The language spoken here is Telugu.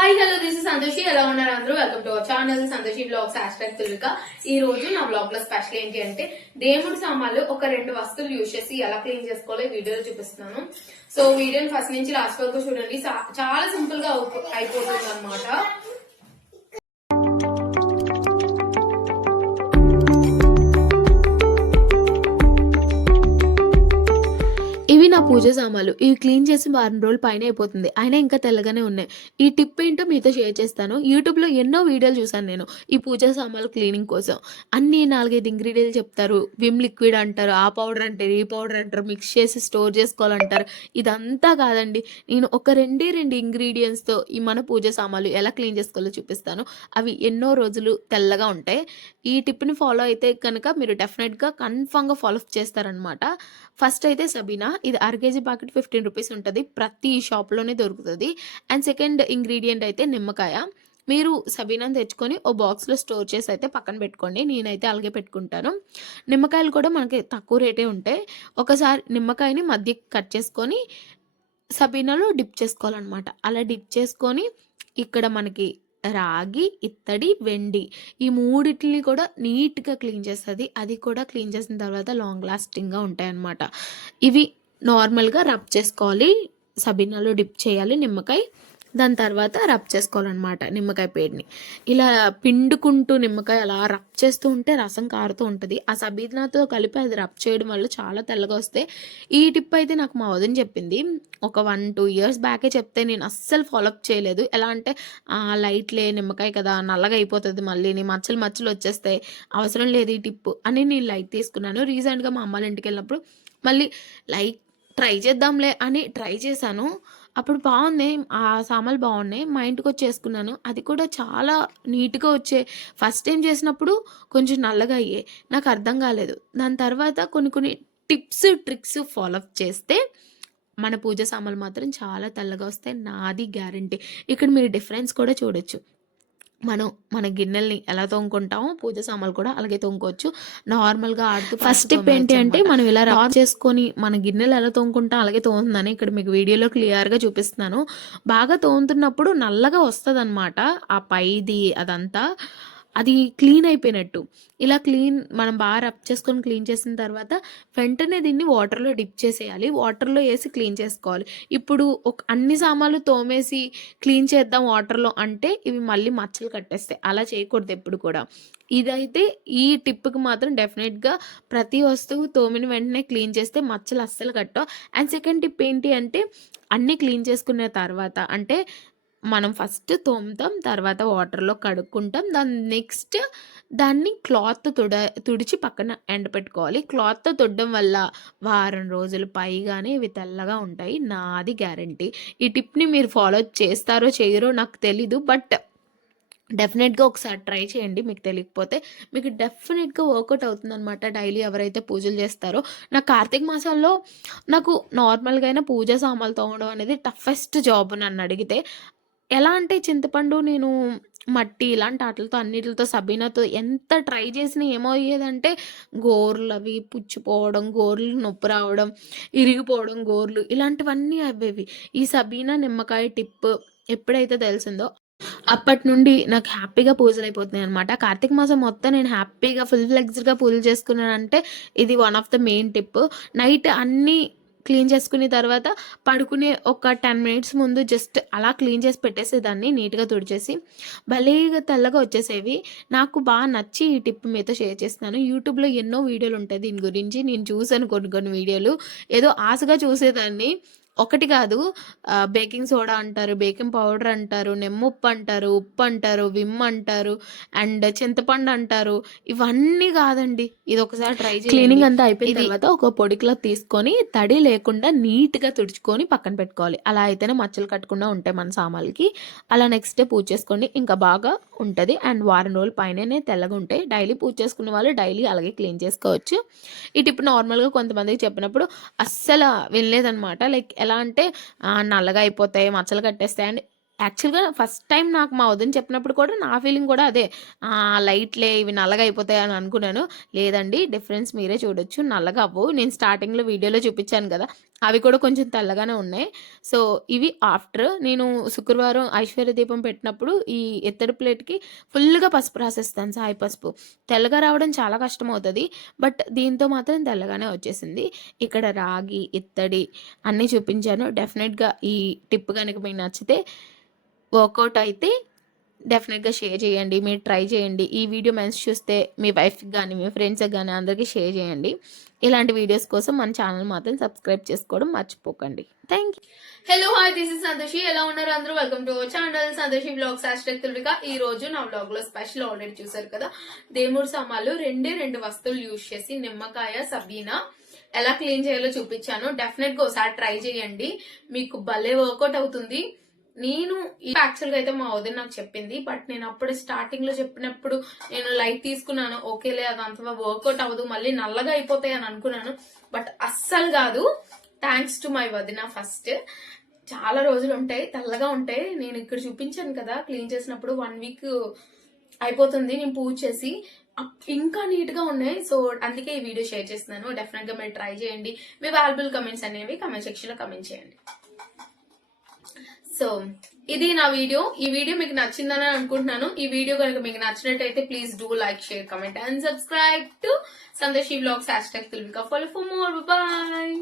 Hi hello this is Santoshi. ఎలా ఉన్నారు అందరూ? Welcome to our channel Santoshi blogs #Tulika. ఈ రోజు నా బ్లాగ్ లో స్పెషల్ ఏంటి అంటే దేవుడి సామాన్లు ఒక 2 వస్తువులు యూజ్ చేసి ఎలా క్లీన్ చేసుకోవాలో వీడియోలో చూపిస్తున్నాను. సో వీడియోని ఫస్ట్ నుంచి లాస్ట్ వరకు చూడండి. చాలా సింపుల్ గా అయిపోతుంది అనమాట. ఇవి నా పూజ సామాన్లు. ఇవి క్లీన్ చేసి వారం రోజుల పైన అయిపోతుంది, అయినా ఇంకా తెల్లగానే ఉన్నాయి. ఈ టిప్ ఏంటో మీతో షేర్ చేస్తాను. యూట్యూబ్లో ఎన్నో వీడియోలు చూసాను నేను ఈ పూజ సామాన్లు క్లీనింగ్ కోసం. అన్ని 4-5 ఇంగ్రీడియంట్స్ చెప్తారు. విమ్ లిక్విడ్ అంటారు, ఆ పౌడర్ అంటారు, ఈ పౌడర్ అంటారు, మిక్స్ చేసి స్టోర్ చేసుకోవాలంటారు. ఇదంతా కాదండి, నేను ఒక 2 ఇంగ్రీడియంట్స్తో ఈ మన పూజ సామాన్లు ఎలా క్లీన్ చేసుకోవాలో చూపిస్తాను. అవి ఎన్నో రోజులు తెల్లగా ఉంటాయి. ఈ టిప్ని ఫాలో అయితే కనుక మీరు డెఫినెట్గా కన్ఫామ్గా ఫాలో చేస్తారనమాట. ఫస్ట్ అయితే సబీనా, ఇది అర కేజీ ప్యాకెట్ 15 రూపీస్ ఉంటుంది. ప్రతి షాప్లోనే దొరుకుతుంది. అండ్ సెకండ్ ఇంగ్రీడియంట్ అయితే నిమ్మకాయ. మీరు సబీనాని తెచ్చుకొని ఓ బాక్స్లో స్టోర్ చేసి అయితే పక్కన పెట్టుకోండి. నేనైతే అలాగే పెట్టుకుంటాను. నిమ్మకాయలు కూడా మనకి తక్కువ రేటే ఉంటాయి. ఒకసారి నిమ్మకాయని మధ్య కట్ చేసుకొని సబీనాలో డిప్ చేసుకోవాలన్నమాట. అలా డిప్ చేసుకొని ఇక్కడ మనకి రాగి, ఇత్తడి, వెండి ఈ మూడిటిని కూడా నీట్గా క్లీన్ చేస్తుంది. అది కూడా క్లీన్ చేసిన తర్వాత లాంగ్ లాస్టింగ్గా ఉంటాయన్నమాట. ఇవి నార్మల్గా రబ్ చేసుకోవాలి. సబీనాలో డిప్ చేయాలి నిమ్మకాయ. దాని తర్వాత రబ్ చేసుకోవాలన్నమాట నిమ్మకాయ పేడిని. ఇలా పిండుకుంటూ నిమ్మకాయ అలా రబ్ చేస్తూ ఉంటే రసం కారుతూ ఉంటుంది. ఆ సబీనాతో కలిపి అది రబ్ చేయడం వల్ల చాలా తెల్లగా వస్తాయి. ఈ టిప్ అయితే నాకు మా వదిన చెప్పింది. ఒక 1-2 ఇయర్స్ బ్యాకే చెప్తే నేను అస్సలు ఫాలోఅప్ చేయలేదు. ఎలా అంటే లైట్లే నిమ్మకాయ కదా, నల్లగా అయిపోతుంది, మళ్ళీ మచ్చలు మచ్చలు వచ్చేస్తాయి, అవసరం లేదు ఈ టిప్ అని నేను లైట్ తీసుకున్నాను. రీసెంట్గా మా అమ్మాళ్ళ ఇంటికి వెళ్ళినప్పుడు మళ్ళీ ట్రై చేద్దాంలే అని ట్రై చేశాను. అప్పుడు బాగుంది, ఆ సామాన్లు బాగున్నాయి. మా ఇంటికి వచ్చి చేసుకున్నాను. అది కూడా చాలా నీట్గా వచ్చాయి. ఫస్ట్ టైం చేసినప్పుడు కొంచెం నల్లగా అయ్యాయి, నాకు అర్థం కాలేదు. దాని తర్వాత కొన్ని టిప్స్ ట్రిక్స్ ఫాలో అప్ చేస్తే మన పూజ సామాన్లు మాత్రం చాలా తెల్లగా వస్తాయి, నాది గ్యారంటీ. ఇక్కడ మీరు డిఫరెన్స్ కూడా చూడొచ్చు. మన గిన్నెల్ని ఎలా తోముకుంటామో పూజ సామాన్లు కూడా అలాగే తోముకోవచ్చు. నార్మల్గా ఆడుతూ ఫస్ట్ టిప్ ఏంటి అంటే మనం ఇలా రబ్ చేసుకొని మన గిన్నెలు ఎలా తోముకుంటాం అలాగే తోముతుందని ఇక్కడ మీకు వీడియోలో క్లియర్గా చూపిస్తున్నాను. బాగా తోముతున్నప్పుడు నల్లగా వస్తుంది అనమాట. ఆ పైది అదంతా అది క్లీన్ అయిపోయినట్టు. ఇలా మనం బాగా రబ్ చేసుకొని క్లీన్ చేసిన తర్వాత వెంటనే దీన్ని వాటర్లో డిప్ చేసేయాలి. వాటర్లో వేసి క్లీన్ చేసుకోవాలి. ఇప్పుడు అన్ని సామాన్లు తోమేసి క్లీన్ చేద్దాం వాటర్లో అంటే ఇవి మళ్ళీ మచ్చలు కట్టేస్తాయి. అలా చేయకూడదు ఎప్పుడు కూడా. ఇదైతే ఈ టిప్కి మాత్రం డెఫినెట్గా ప్రతి వస్తువు తోమిన వెంటనే క్లీన్ చేస్తే మచ్చలు అస్సలు కట్టవు. అండ్ సెకండ్ టిప్ ఏంటి అంటే అన్నీ క్లీన్ చేసుకున్న తర్వాత అంటే మనం ఫస్ట్ తోముతాం, తర్వాత వాటర్లో కడుక్కుంటాం. నెక్స్ట్ దాన్ని క్లాత్ తుడిచి పక్కన ఎండపెట్టుకోవాలి. క్లాత్తో తుడడం వల్ల వారం రోజులు పైగానే ఇవి తెల్లగా ఉంటాయి, నాది గ్యారంటీ. ఈ టిప్ని మీరు ఫాలో చేస్తారో చేయరో నాకు తెలీదు, బట్ డెఫినెట్గా ఒకసారి ట్రై చేయండి. మీకు తెలియకపోతే మీకు డెఫినెట్గా వర్కౌట్ అవుతుంది అనమాట. డైలీ ఎవరైతే పూజలు చేస్తారో, నా కార్తీక మాసంలో నాకు నార్మల్గా అయినా పూజ సామాన్లు తోమడం అనేది టఫెస్ట్ జాబ్ నన్ను అడిగితే. ఎలా అంటే చింతపండు నేను మట్టి ఇలాంటి ఆటలతో అన్నిటితో సబీనాతో ఎంత ట్రై చేసినా ఏమయ్యేదంటే గోర్లు అవి పుచ్చిపోవడం, గోర్లు నొప్పి రావడం, ఇరిగిపోవడం గోర్లు, ఇలాంటివన్నీ అవేవి. ఈ సబీనా నిమ్మకాయ టిప్ ఎప్పుడైతే తెలిసిందో అప్పటి నుండి నాకు హ్యాపీగా పూజలు అయిపోతున్నాయి అనమాట. కార్తీక మాసం మొత్తం నేను హ్యాపీగా ఫుల్ ఫ్లెక్స్డ్గా పూజలు చేసుకున్నానంటే ఇది one of the main tip. Night అన్నీ క్లీన్ చేసుకున్న తర్వాత పడుకునే ఒక 10 మినిట్స్ ముందు జస్ట్ అలా క్లీన్ చేసి పెట్టేసేదాన్ని, నీట్గా తుడిచేసి భలేగా తెల్లగా వచ్చేసేవి. నాకు బాగా నచ్చి ఈ టిప్ మీతో షేర్ చేస్తున్నాను. యూట్యూబ్లో ఎన్నో వీడియోలు ఉంటాయి దీని గురించి. నేను చూసాను కొన్ని వీడియోలు, ఏదో ఆశగా చూసేదాన్ని. ఒకటి కాదు, బేకింగ్ సోడా అంటారు, బేకింగ్ పౌడర్ అంటారు, నిమ్మప్పు అంటారు, ఉప్పు అంటారు, విమ్ అంటారు, అండ్ చింతపండు అంటారు. ఇవన్నీ కాదండి, ఇది ఒకసారి ట్రై చేయండి. క్లీనింగ్ అంతా అయిపోయిన తర్వాత ఒక పొడి క్లాత్ తీసుకొని తడి లేకుండా నీట్గా తుడుచుకొని పక్కన పెట్టుకోవాలి. అలా అయితేనే మచ్చలు కట్టకుండా ఉంటాయి మన సామాన్లకి. అలా నెక్స్ట్ డే పూజ చేసుకోండి, ఇంకా బాగా ఉంటుంది. అండ్ వారం రోజుల పైననే తెల్లగా ఉంటాయి. డైలీ పూజ చేసుకునే వాళ్ళు డైలీ అలాగే క్లీన్ చేసుకోవచ్చు. ఈ టిప్ నార్మల్గా కొంతమందికి చెప్పినప్పుడు అస్సలు వినలేదనమాట. లైక్ ఎలా అంటే నల్లగా అయిపోతాయి, మచ్చలు కట్టేస్తాయి అని. యాక్చువల్గా ఫస్ట్ టైం నాకు మా వదిన చెప్పినప్పుడు కూడా నా ఫీలింగ్ కూడా అదే, లైట్లే ఇవి నల్లగా అయిపోతాయి అని అనుకున్నాను. లేదండి, డిఫరెన్స్ మీరే చూడొచ్చు, నల్లగా అవ్వవు. నేను స్టార్టింగ్లో వీడియోలో చూపించాను కదా, అవి కూడా కొంచెం తెల్లగానే ఉన్నాయి. సో, ఇవి ఆఫ్టర్ నేను శుక్రవారం ఐశ్వర్య దీపం పెట్టినప్పుడు ఈ ఇత్తడి ప్లేట్‌కి ఫుల్‌గా పసుపు రాసేస్తాను, సాయి పసుపు. తెల్లగా రావడం చాలా కష్టమవుతది. బట్ దీంతో మాత్రం తెల్లగానే వచ్చేసింది. ఇక్కడ రాగి, ఇత్తడి అన్నీ చూపించాను. డెఫినెట్‌గా ఈ టిప్ గనుక మీకు నచ్చితే వర్కౌట్ అయితే డెఫినెట్‌గా షేర్ చేయండి. మీరు ట్రై చేయండి. ఈ వీడియో మంచి చూస్తే మీ వైఫ్‌కి గాని, మీ ఫ్రెండ్స్‌కి గాని అందరికి షేర్ చేయండి. ఇలాంటి వీడియోస్ కోసం మన ఛానల్ మాత్రం సబ్స్క్రైబ్ చేసుకోవడం మర్చిపోకండి. Thank you. Hello hi, this is Santoshi. ఎలా ఉన్నారు అందరూ? Welcome to our channel Santoshi vlogs #Tulvika. ఈ రోజు నా వ్లాగ్ లో స్పెషల్ ఆల్రెడీ చూసారు కదా. దేవుడి సామాన్లు రెండు వస్తువులు యూజ్ చేసి నిమ్మకాయ, సబీనా ఎలా క్లీన్ చేయాలో చూపించాను. డెఫినెట్ గా ఒకసారి ట్రై చేయండి. మీకు భలే వర్కౌట్ అవుతుంది. నేను యాక్చువల్ గా అయితే మా వదిన నాకు చెప్పింది. బట్ నేను అప్పుడు స్టార్టింగ్ లో చెప్పినప్పుడు నేను లైట్ తీసుకున్నాను. ఓకేలే అదంతా వర్కౌట్ అవ్వదు, మళ్ళీ నల్లగా అయిపోతాయి అని అనుకున్నాను. బట్ అస్సలు కాదు. థ్యాంక్స్ టు మై వదిన. ఫస్ట్ చాలా రోజులు ఉంటాయి, తెల్లగా ఉంటాయి. నేను ఇక్కడ చూపించాను కదా, క్లీన్ చేసినప్పుడు 1 వీక్ అయిపోతుంది నేను పూజ చేసి, ఇంకా నీట్ గా ఉన్నాయి. సో అందుకే ఈ వీడియో షేర్ చేస్తున్నాను. డెఫినెట్ గా మీరు ట్రై చేయండి. మీ వాల్యుబుల్ కమెంట్స్ అనేవి కమెంట్ సెక్షన్ లో కమెంట్ చేయండి. సో ఇది నా వీడియో. ఈ వీడియో మీకు నచ్చిందని అనుకుంటున్నాను. ఈ వీడియో కనుక మీకు నచ్చినట్టయితే please do like, share, comment and subscribe to Santoshi vlogs #Tulvika. Follow for more. Bye.